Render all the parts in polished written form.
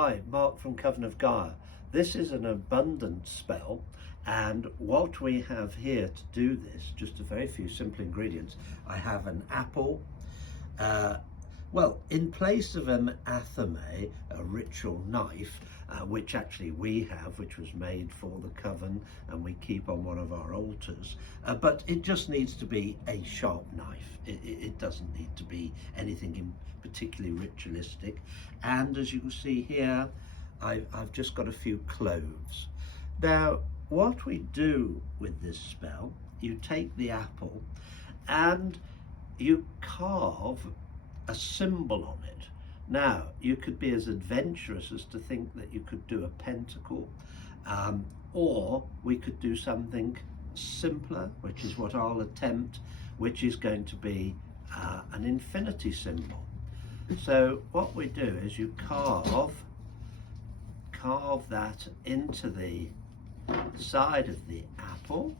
Hi, Mark from Coven of Gaia. This is an abundance spell, and what we have here to do this, just a very few simple ingredients. I have an apple. Well, in place of an athame, a ritual knife, which actually we have, which was made for the coven and we keep on one of our altars, but it just needs to be a sharp knife. It doesn't need to be anything particularly ritualistic. And as you can see here, I've just got a few cloves. Now, what we do with this spell, you take the apple and you carve a symbol on it. Now, you could be as adventurous as to think that you could do a pentacle, or we could do something simpler, which is what I'll attempt, which is going to be an infinity symbol. So what we do is you carve that into the side of the apple.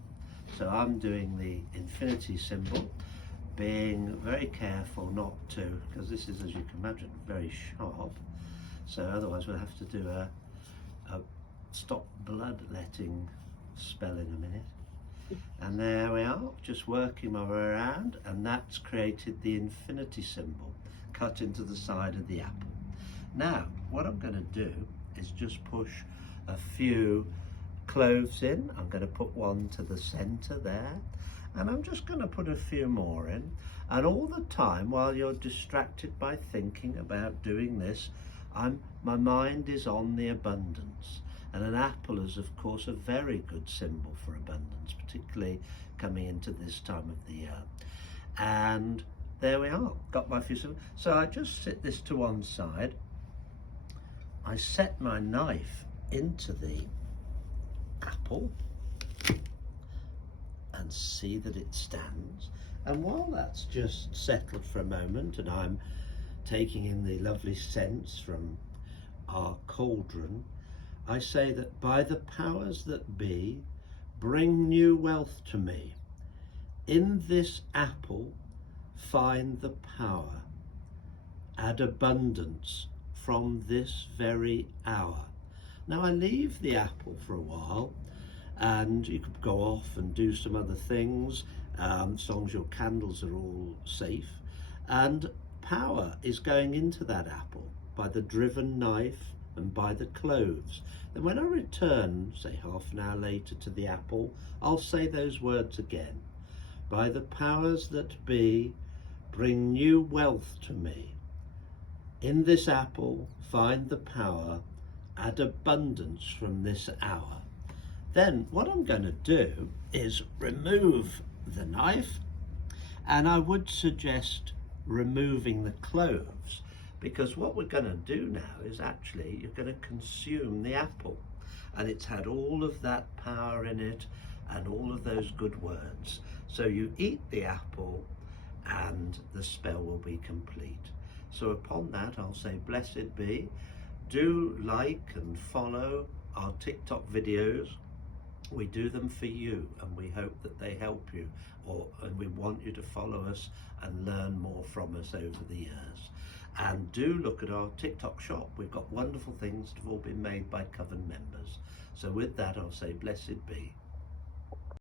So I'm doing the infinity symbol, being very careful not to, because this is, as you can imagine, very sharp. So otherwise we'll have to do a stop bloodletting spell in a minute. And there we are, just working my way around, and that's created the infinity symbol cut into the side of the apple. Now, what I'm going to do is just push a few cloves in. I'm going to put one to the center there, and I'm just going to put a few more in. And all the time, while you're distracted by thinking about doing this, my mind is on the abundance. And an apple is, of course, a very good symbol for abundance, particularly coming into this time of the year. And there we are, got my few symbols. So I just sit this to one side. I set my knife into the apple and see that it stands. And while that's just settled for a moment and I'm taking in the lovely scents from our cauldron, I say that by the powers that be, bring new wealth to me. In this apple, find the power. Add abundance from this very hour. Now I leave the apple for a while, and you could go off and do some other things, as long as your candles are all safe. And power is going into that apple by the driven knife and by the cloves. Then when I return, say half an hour later, to the apple, I'll say those words again. By the powers that be, bring new wealth to me. In this apple, find the power, add abundance from this hour. Then what I'm going to do is remove the knife, and I would suggest removing the cloves, because what we're going to do now is actually you're going to consume the apple, and it's had all of that power in it and all of those good words. So you eat the apple and the spell will be complete. So upon that, I'll say blessed be. Do like and follow our TikTok videos. We do them for you, and we hope that they help you, and we want you to follow us and learn more from us over the years. And do look at our TikTok shop. We've got wonderful things that have all been made by Coven members. So with that, I'll say blessed be.